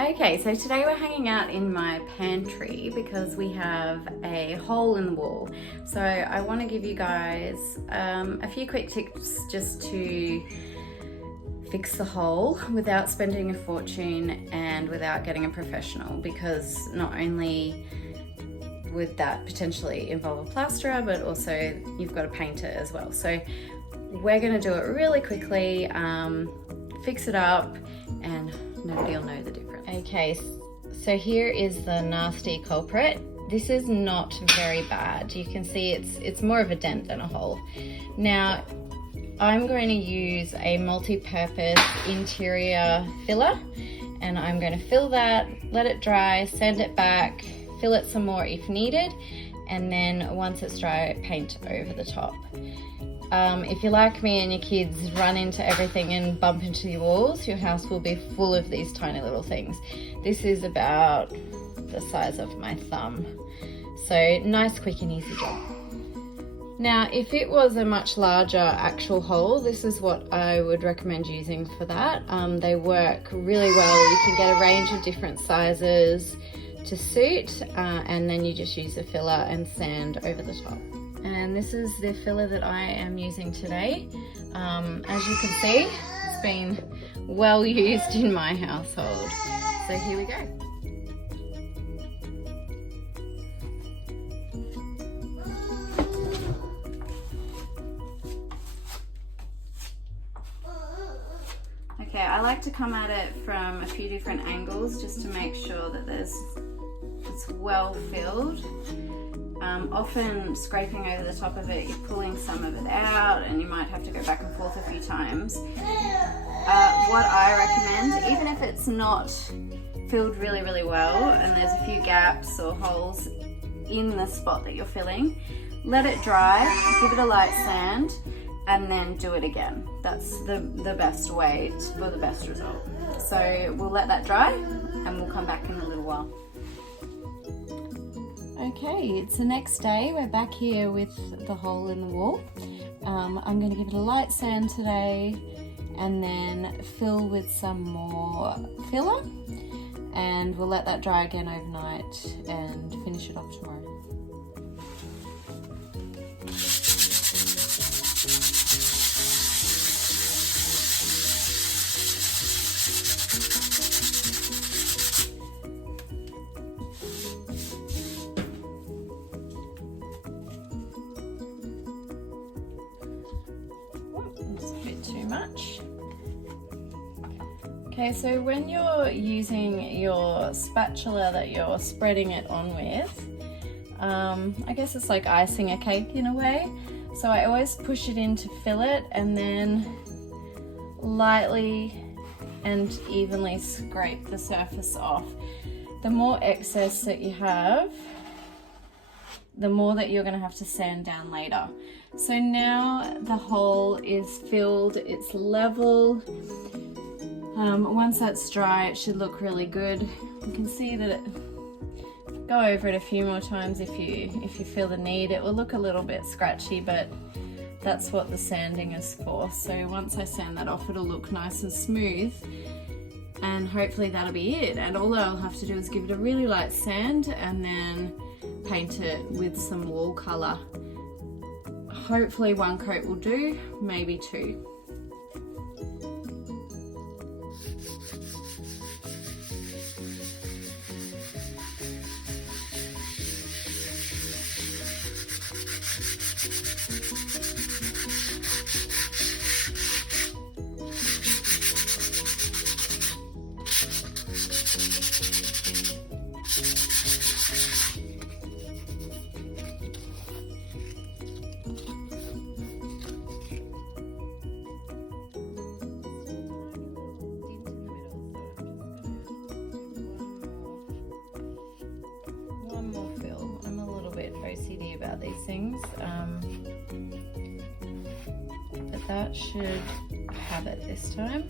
Okay, so today we're hanging out in my pantry because we have a hole in the wall. So I want to give you guys a few quick tips just to fix the hole without spending a fortune and without getting a professional, because not only would that potentially involve a plasterer, but also you've got to paint it as well. So we're going to do it really quickly, fix it up, and nobody will know the difference. Okay, so here is the nasty culprit. This is not very bad. You can see it's more of a dent than a hole. Now, I'm going to use a multi-purpose interior filler, and I'm going to fill that, let it dry, sand it back, fill it some more if needed, and then once it's dry, paint over the top. If you're like me and your kids run into everything and bump into your walls, your house will be full of these tiny little things. This is about the size of my thumb. So nice, quick and easy job. Now, if it was a much larger actual hole, this is what I would recommend using for that. They work really well. You can get a range of different sizes to suit, and then you just use the filler and sand over the top. And this is the filler that I am using today. As you can see, it's been well used in my household. So here we go. Okay, I like to come at it from a few different angles just to make sure that it's well filled. Often scraping over the top of it, you're pulling some of it out and you might have to go back and forth a few times. What I recommend, even if it's not filled really well and there's a few gaps or holes in the spot that you're filling, let it dry, give it a light sand, and then do it again. That's the best way for the best result. So we'll let that dry and we'll come back in a little while. Okay, it's the next day. We're back here with the hole in the wall. I'm going to give it a light sand today and then fill with some more filler, and we'll let that dry again overnight and finish it off tomorrow. Too much. Okay, so when you're using your spatula that you're spreading it on with, I guess it's like icing a cake in a way. So I always push it in to fill it and then lightly and evenly scrape the surface off. The more excess that you have, the more that you're going to have to sand down later. So now the hole is filled, it's level. Once that's dry, it should look really good. You can see that go over it a few more times if you feel the need. It will look a little bit scratchy, but that's what the sanding is for. So once I sand that off, it'll look nice and smooth, and hopefully that'll be it. And all I'll have to do is give it a really light sand and then paint it with some wall colour. Hopefully one coat will do, maybe two. OCD about these things, but that should have it this time.